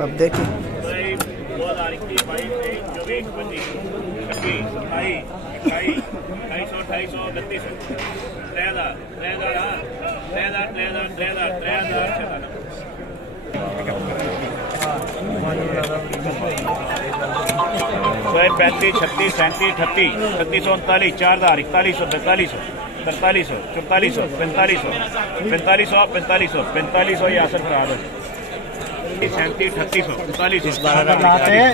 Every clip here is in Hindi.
आप देखिए। पैंतीस, छत्तीस, सैंतीस, अठतीस, 39, 4000, 4100, 4300, 4400, 4500, 4500, 4500 यासर फराद है। 37, 3800, 3900, 4100,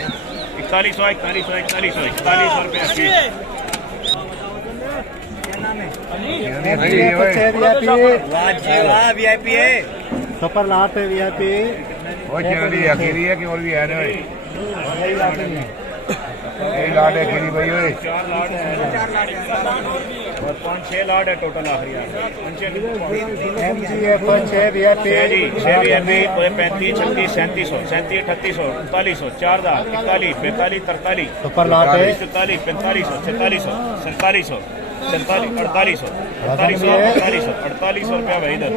4100 रुपये। VIP है सफर लाट है VIP वो चली अकेली है कि और भी है ना ये लाट है अकेली भाई ओए 4 लाट है और 5-6 लाट है टोटल आखिरी MGF 6 VIP जी 6 VIP 35, 36, 3700, 37, 3800, 3900, 4000, 41, 42, 43, सफर लाट है 44, 4500, 4600, 4700, 4800, 4800 रुपया भाई इधर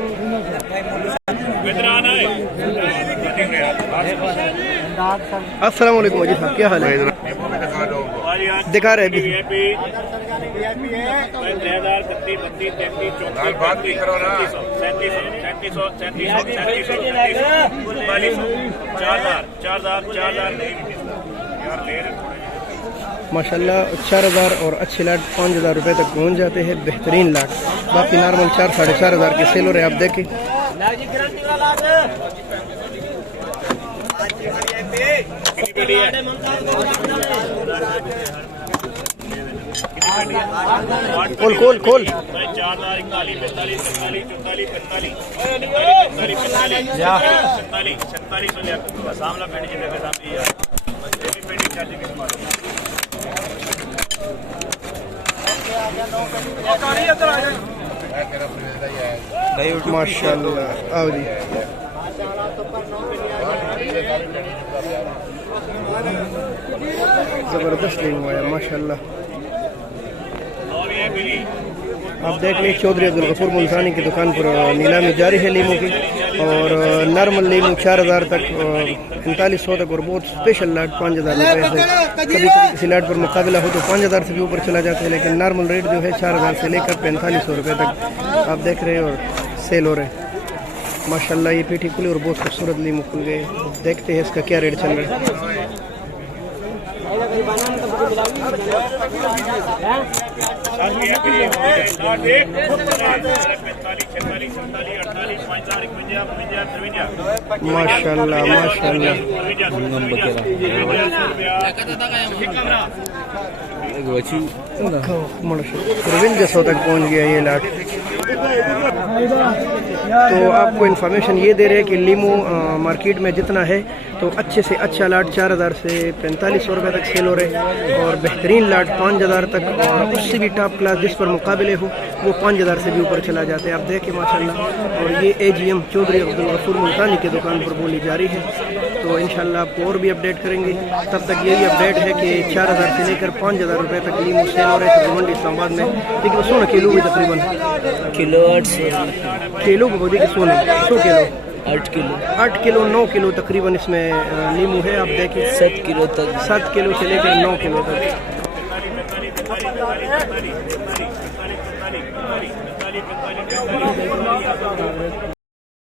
अस्सलाम वालेकुम जी साहब, क्या हाल है? दिखा रहे अभी 4000 माशाल्लाह 4000 और अच्छे लाट 5000 रुपये तक पहुंच जाते हैं, बेहतरीन लाट। बाकी नॉर्मल 4-4.5 के सेल हो रहे आप देखें। खोल खोल खोल 4 माशाल्लाह आओ जी। जबरदस्त लीम हुआ है माशाल्लाह। आप देख लें चौधरी अब्दुल गफूर मुल्तानी की दुकान पर नीलामी जारी है लीमों की। और नॉर्मल लीमू 4000 तक, 4500 तक और बहुत स्पेशल लाट 5000 रुपये से। कभी कभी किसी लाट पर मुकाबला हो तो 5000 से भी ऊपर चला जाता है, लेकिन नॉर्मल रेट जो है 4000 से लेकर 4500 रुपये तक आप देख रहे हैं और सेल हो रहे हैं माशाल्लाह। ये पीठी खुली और बहुत खूबसूरत लीमू खुल गए। देखते हैं इसका क्या रेट चल रहा है। माशाल्लाह माशाल्लाह तक पहुंच गया ये लाट। तो आपको इन्फॉर्मेशन ये दे रहे हैं कि लीमू मार्केट में जितना है तो अच्छे से अच्छा लाट 4000 से 4500 रुपये तक सेल हो रहे और बेहतरीन लाट 5000 तक और उससे भी टॉप क्लास जिस पर मुकाबले हो वो 5000 से भी ऊपर चला जाते हैं। आप देखें माशाल्लाह। और ये AGM चौधरी अब्दुल गफूर मुल्तानी की दुकान पर बोली जारी है। तो इंशाल्लाह आपको और भी अपडेट करेंगे। तब तक यही अपडेट है कि 4000 से लेकर 5000 रुपये तक लीमू सेल हो रहे थे मंडी इस्लामाबाद में। लेकिन 100 किलो भी तकरीबन किलो किलो को बोलिए कि 100 किलो 8 किलो 9 किलो तकरीबन इसमें लीमू है। आप देखिए 7 किलो तक 7 किलो से लेकर 9 किलो तक।